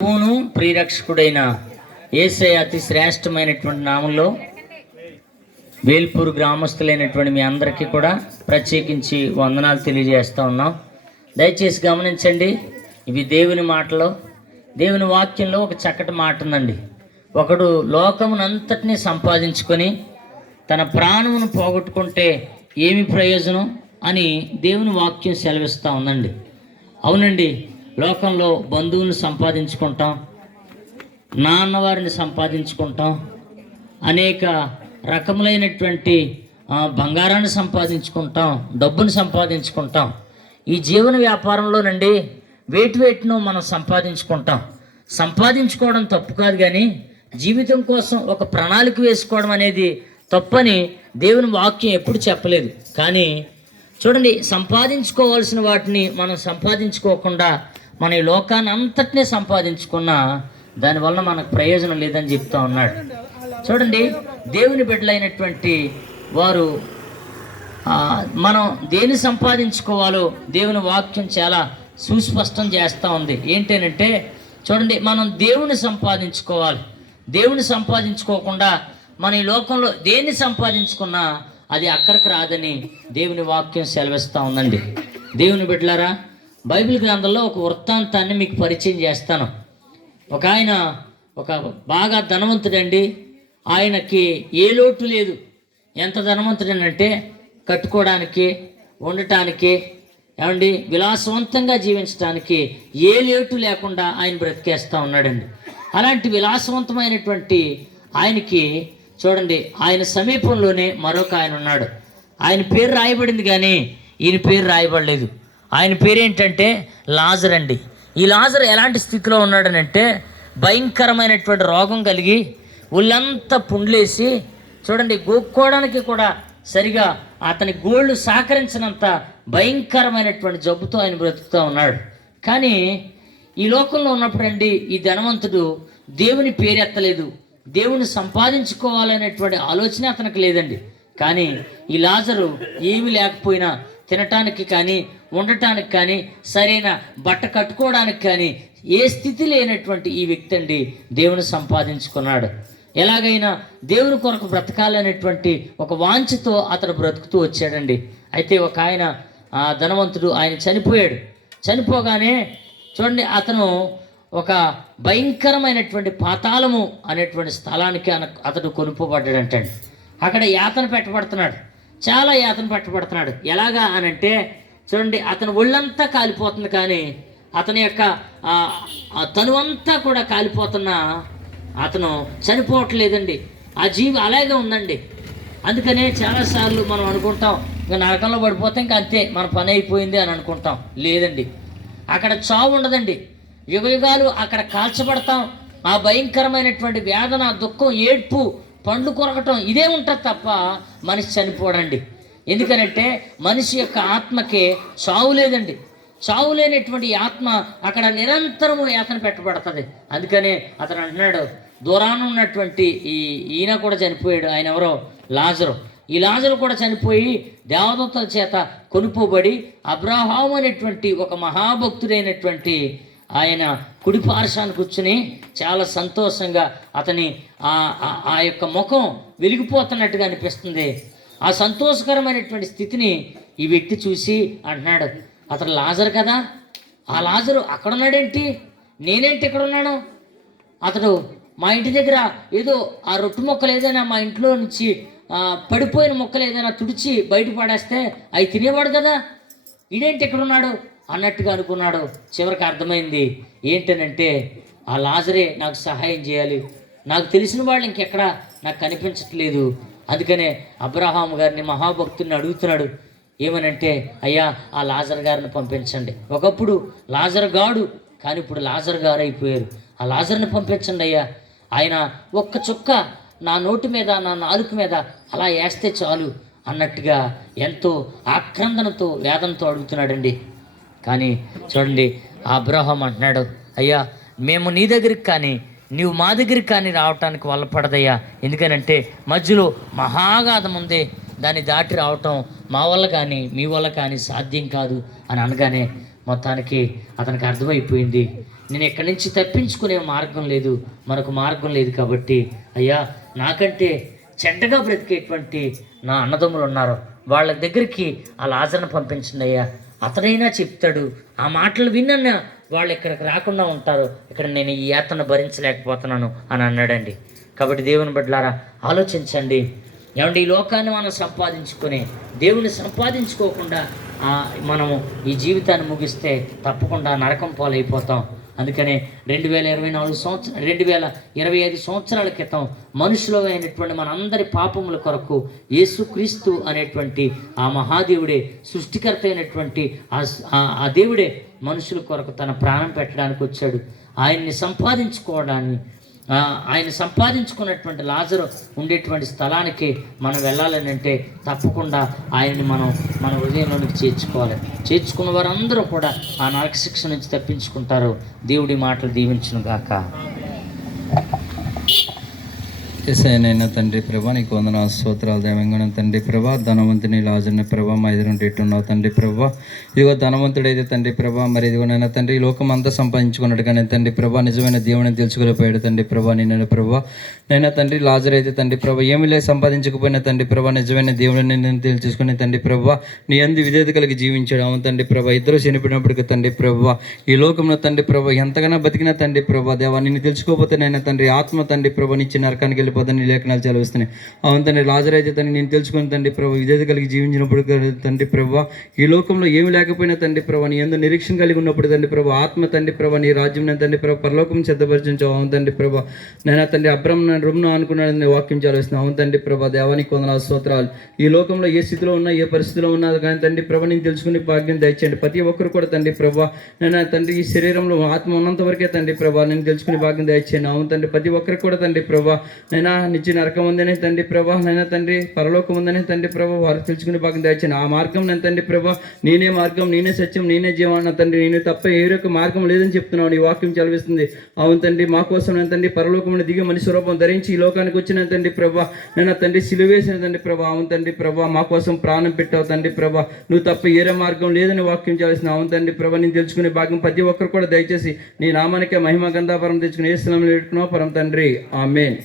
ప్రభువును ప్రియరక్షకుడైన యేసయ్య అతి శ్రేష్టమైనటువంటి నామంలో వేల్పూర్ గ్రామస్తులైనటువంటి మీ అందరికీ కూడా ప్రత్యేకించి వందనాలు తెలియజేస్తూ ఉన్నాం. దయచేసి గమనించండి, ఇవి దేవుని మాటలో, దేవుని వాక్యంలో ఒక చక్కటి మాట ఉందండి. ఒకడు లోకమునంతటినీ సంపాదించుకొని తన ప్రాణమును పోగొట్టుకుంటే ఏమి ప్రయోజనం అని దేవుని వాక్యం సెలవిస్తూ ఉందండి. అవునండి, లోకంలో బంధువులను సంపాదించుకుంటాం, నాన్నవారిని సంపాదించుకుంటాం, అనేక రకములైనటువంటి బంగారాన్ని సంపాదించుకుంటాం, డబ్బును సంపాదించుకుంటాం. ఈ జీవన వ్యాపారంలోనండి వేటినో మనం సంపాదించుకుంటాం. సంపాదించుకోవడం తప్పు కాదు, కానీ జీవితం కోసం ఒక ప్రణాళిక వేసుకోవడం అనేది తప్పని దేవుని వాక్యం ఎప్పుడు చెప్పలేదు. కానీ చూడండి, సంపాదించుకోవాల్సిన వాటిని మనం సంపాదించుకోకుండా మన ఈ లోకాన్ని అంతటినీ సంపాదించుకున్నా దానివల్ల మనకు ప్రయోజనం లేదని చెప్తా ఉన్నాడు. చూడండి, దేవుని బిడ్డలైనటువంటి వారు మనం దేన్ని సంపాదించుకోవాలో దేవుని వాక్యం చాలా సుస్పష్టం చేస్తూ ఉంది. ఏంటంటే చూడండి, మనం దేవుని సంపాదించుకోవాలి. దేవుని సంపాదించుకోకుండా మన ఈ లోకంలో దేన్ని సంపాదించుకున్నా అది అక్కడికి రాదని దేవుని వాక్యం సెలవిస్తూ ఉందండి. దేవుని బిడ్డలారా, బైబిల్ గ్రంథంలో ఒక వృత్తాంతాన్ని మీకు పరిచయం చేస్తాను. ఒక ఆయన ఒక బాగా ధనవంతుడండి. ఆయనకి ఏ లోటు లేదు. ఎంత ధనవంతుడనంటే కట్టుకోవడానికి, ఉండటానికి, ఏమండి విలాసవంతంగా జీవించడానికి ఏ లోటు లేకుండా ఆయన బ్రతికేస్తూ ఉన్నాడండి. అలాంటి విలాసవంతమైనటువంటి ఆయనకి చూడండి, ఆయన సమీపంలోనే మరొక ఆయన ఉన్నాడు. ఆయన పేరు రాయబడింది కానీ ఈయన పేరు రాయబడలేదు. ఆయన పేరేంటంటే లాజర్ అండి. ఈ లాజర్ ఎలాంటి స్థితిలో ఉన్నాడనంటే భయంకరమైనటువంటి రోగం కలిగి ఒళ్ళంతా పుండ్లేసి చూడండి, గోక్కోవడానికి కూడా సరిగా అతని గోళ్ళు సహకరించినంత భయంకరమైనటువంటి జబ్బుతో ఆయన బ్రతుకుతూ ఉన్నాడు. కానీ ఈ లోకంలో ఉన్నప్పుడండి ఈ ధనవంతుడు దేవుని పేరెత్తలేదు, దేవుని సంపాదించుకోవాలనేటువంటి ఆలోచన అతనికి లేదండి. కానీ ఈ లాజరు ఏమీ లేకపోయినా తినటానికి కానీ, ఉండటానికి కానీ, సరైన బట్ట కట్టుకోవడానికి కానీ ఏ స్థితి లేనటువంటి ఈ వ్యక్తి అండి దేవుని సంపాదించుకున్నాడు. ఎలాగైనా దేవుని కొరకు బ్రతకాలనేటువంటి ఒక వాంఛతో అతను బ్రతుకుతూ వచ్చాడండి. అయితే ఒక ఆయన ధనవంతుడు ఆయన చనిపోయాడు. చనిపోగానే చూడండి, అతను ఒక భయంకరమైనటువంటి పాతాళము అనేటువంటి స్థలానికి అతడు కొనుక్కోబడ్డాడంటండి. అక్కడ యాతన పెట్టబడుతున్నాడు, చాలా యాతన పెట్టబడుతున్నాడు. ఎలాగా అనంటే చూడండి, అతని ఒళ్ళంతా కాలిపోతుంది కానీ అతని యొక్క తనువంతా కూడా కాలిపోతున్నా అతను చనిపోవట్లేదండి. ఆ జీవి అలాగే ఉందండి. అందుకనే చాలాసార్లు మనం అనుకుంటాం, ఇంకా నరకంలో పడిపోతే ఇంకా అంతే, మన పని అయిపోయింది అని అనుకుంటాం. లేదండి, అక్కడ చావు ఉండదండి. యుగయుగాలు అక్కడ కాల్చబడతాం. ఆ భయంకరమైనటువంటి వేదన, దుఃఖం, ఏడ్పు, పండ్లు కొరకటం ఇదే ఉంటుంది తప్ప మనిషి చనిపోడండి. ఎందుకనంటే మనిషి యొక్క ఆత్మకే చావు లేదండి. చావు లేనటువంటి ఆత్మ అక్కడ నిరంతరము యాతన పెట్టబడుతుంది. అందుకనే అతను అంటున్నాడు, దూరాన ఉన్నటువంటి ఈయన కూడా చనిపోయాడు. ఆయన ఎవరో లాజరు. ఈ లాజరు కూడా చనిపోయి దేవదూతల చేత కొనుక్కోబడి అబ్రాహాము అనేటువంటి ఒక మహాభక్తుడైనటువంటి ఆయన కుడి పార్శ్వాన్ని కూర్చుని చాలా సంతోషంగా అతని ఆ యొక్క ముఖం వెలిగిపోతున్నట్టుగా అనిపిస్తుంది. ఆ సంతోషకరమైనటువంటి స్థితిని ఈ వ్యక్తి చూసి అంటున్నాడు, అతను లాజరు కదా, ఆ లాజరు అక్కడ ఉన్నాడేంటి, నేనేంటి ఇక్కడ ఉన్నాను? అతడు మా ఇంటి దగ్గర ఏదో ఆ రొట్టు మొక్కలు ఏదైనా మా ఇంట్లో నుంచి పడిపోయిన మొక్కలు ఏదైనా తుడిచి బయట పడేస్తే అవి తినేవాడు కదా, ఇదేంటి ఇక్కడ ఉన్నాడు అన్నట్టుగా అనుకున్నాడు. చివరికి అర్థమైంది ఏంటనంటే ఆ లాజరే నాకు సహాయం చేయాలి, నాకు తెలిసిన వాళ్ళు ఇంకెక్కడ నాకు కనిపించట్లేదు. అందుకనే అబ్రహాము గారిని, మహాభక్తుని అడుగుతున్నాడు. ఏమనంటే, అయ్యా ఆ లాజర్ గారిని పంపించండి. ఒకప్పుడు లాజర్ గాడు, కానీ ఇప్పుడు లాజర్ గారు అయిపోయారు. ఆ లాజర్ని పంపించండి అయ్యా, ఆయన ఒక్క చుక్క నా నోటి మీద, నా నాలుక మీద అలా వేస్తే చాలు అన్నట్టుగా ఎంతో ఆక్రందనతో, వేదనతో అడుగుతున్నాడండి. కానీ చూడండి, అబ్రహాం అంటున్నాడు, అయ్యా మేము నీ దగ్గరికి కానీ నీవు మా దగ్గరికి కానీ రావటానికి వల్లపడదయ్యా. ఎందుకనంటే మధ్యలో మహాగాధం ఉంది, దాన్ని దాటి రావటం మా వల్ల కానీ మీ వల్ల కానీ సాధ్యం కాదు అని అనగానే మొత్తానికి అతనికి అర్థమైపోయింది, నేను ఎక్కడి నుంచి తప్పించుకునే మార్గం లేదు, మరొక మార్గం లేదు. కాబట్టి అయ్యా, నాకంటే చెడ్డగా బ్రతికేటువంటి నా అన్నదమ్ములు ఉన్నారు, వాళ్ళ దగ్గరికి ఆ లాజర్ను పంపించండి అయ్యా, అతనైనా చెప్తాడు, ఆ మాటలు విన్నా వాళ్ళు ఇక్కడికి రాకుండా ఉంటారు, ఇక్కడ నేను ఈ యాతన భరించలేకపోతున్నాను అని అన్నాడండి. కాబట్టి దేవుని బిడ్డలారా ఆలోచించండి. ఏమంటే ఈ లోకాన్ని మనం సంపాదించుకొని దేవుని సంపాదించుకోకుండా మనము ఈ జీవితాన్ని ముగిస్తే తప్పకుండా నరకం పాలైపోతాం. అందుకనే 2025 సంవత్సరాల క్రితం మనుషులు అయినటువంటి మనందరి పాపముల కొరకు యేసుక్రీస్తు అనేటువంటి ఆ మహాదేవుడే, సృష్టికర్త అయినటువంటి ఆ దేవుడే మనుషుల కొరకు తన ప్రాణం పెట్టడానికి వచ్చాడు. ఆయన సంపాదించుకున్నటువంటి లాజరు ఉండేటువంటి స్థలానికి మనం వెళ్ళాలని అంటే తప్పకుండా ఆయన్ని మనం మన హృదయంలోనికి చేర్చుకున్న వారందరూ కూడా ఆ నరక శిక్ష నుంచి తప్పించుకుంటారు. దేవుడి మాటలు దీవించును గాక. ఎస్ఐనైనా తండ్రి ప్రభా, నీకు వందనాలు, స్తోత్రాలు దేవంగా తండ్రి ప్రభా. ధనవంతుని లాజర్ని ప్రభా మా ఎదురుంటే ఇట్టున్నావు తండ్రి ప్రభా. ఇదిగో ధనవంతుడైతే తండ్రి ప్రభా, మరి ఇదిగోనైనా తండ్రి ఈ లోకం అంతా సంపాదించుకున్నట్టుగానే తండ్రి ప్రభా నిజమైన దేవుని తెలుసుకోలేకపోయాడు తండ్రి ప్రభా. నేను ప్రభా నైనా తండ్రి లాజర్ అయితే తండ్రి ప్రభా ఏమి లేదు సంపాదించకపోయినా తండ్రి ప్రభా నిజమైన దేవుడిని నేను తెలుసుకుని తండ్రి ప్రభా నీ అందు విధేయత కలిగి జీవించాడు. అవును తండ్రి ప్రభా, ఇద్దరు చనిపోయినప్పటికీ తండ్రి ప్రభా ఈ లోకంలో తండ్రి ప్రభా ఎంతగానో బతికినా తండ్రి ప్రభా దేవా నిన్ను తెలుసుకోకపోతే నైనా తండ్రి ఆత్మ తండ్రి ప్రభా నిచ్చి నరకానికి వెళ్ళిపోతాను లేఖనాలు చదివిస్తున్నాయి. అవును తండ్రి, లాజర్ అయితే తండ్రి నేను తెలుసుకుని తండ్రి ప్రభా విధేయత కలిగి జీవించినప్పుడు తండ్రి ప్రభా ఈ లోకంలో ఏమి లేకపోయినా తండ్రి ప్రభా నీ ఎందు నిరీక్షణ కలిగి ఉన్నప్పుడు తండ్రి ప్రభా ఆత్మ తండ్రి ప్రభా నీ రాజ్యం తండ్రి ప్రభా పరలోకం సిద్ధపరిచించావు. అవును తండ్రి ప్రభా నైనా తండ్రి అబ్రహ్మ రుమ్ను అనుకున్నాడని వాక్యం చదివిస్తున్నావు. అవును తండ్రి ప్రభా దేవానికి వందనాలు, స్తోత్రాలు. ఈ లోకంలో ఏ స్థితిలో ఉన్నా ఏ పరిస్థితిలో ఉన్నా కానీ తండ్రి ప్రభా నేను తెలుసుకుని భాగ్యం దయచేయండి. ప్రతి ఒక్కరు కూడా తండ్రి ప్రభా నైనా తండ్రి ఈ శరీరంలో ఆత్మ ఉన్నంత వరకే తండ్రి ప్రభా నేను తెలుసుకుని భాగ్యం దయచేయండి. అవును తండ్రి, ప్రతి ఒక్కరికి కూడా తండ్రి ప్రభా నైనా నిత్య నరకం ఉందనే తండ్రి ప్రభా నైనా తండ్రి పరలోకం ఉందనే తండ్రి ప్రభా వారు తెలుసుకుని భాగ్యం దయచేయండి. ఆ మార్గం నేను తండ్రి ప్రభా నేనే మార్గం, నేనే సత్యం, నేనే జీవన తండ్రి, నేను తప్ప ఏ యొక్క మార్గం లేదని చెప్తున్నావు నీ వాక్యం చదివిస్తుంది. అవును తండ్రి, మా కోసం నేను తండ్రి పరలోకం దిగి మనిషి రూపం ధరించి ఈ లోకానికి వచ్చిన తండ్రి ప్రభా నేను తండ్రి సిలువేసిన తండ్రి ప్రభా. అవును తండ్రి ప్రభా మా కోసం ప్రాణం పెట్టావు తండ్రి ప్రభా, నువ్వు తప్ప ఏరే మార్గం లేదని వాక్యం చదివిస్తున్నావు. అవును తండ్రి ప్రభా నేను తెలుసుకునే భాగ్యం ప్రతి ఒక్కరు కూడా దయచేసి నీ నామానికే మహిమ గంధాపరం తెచ్చుకుని ఏ స్థలంలో పెట్టుకున్నావు పరం తండ్రి. ఆమేన్.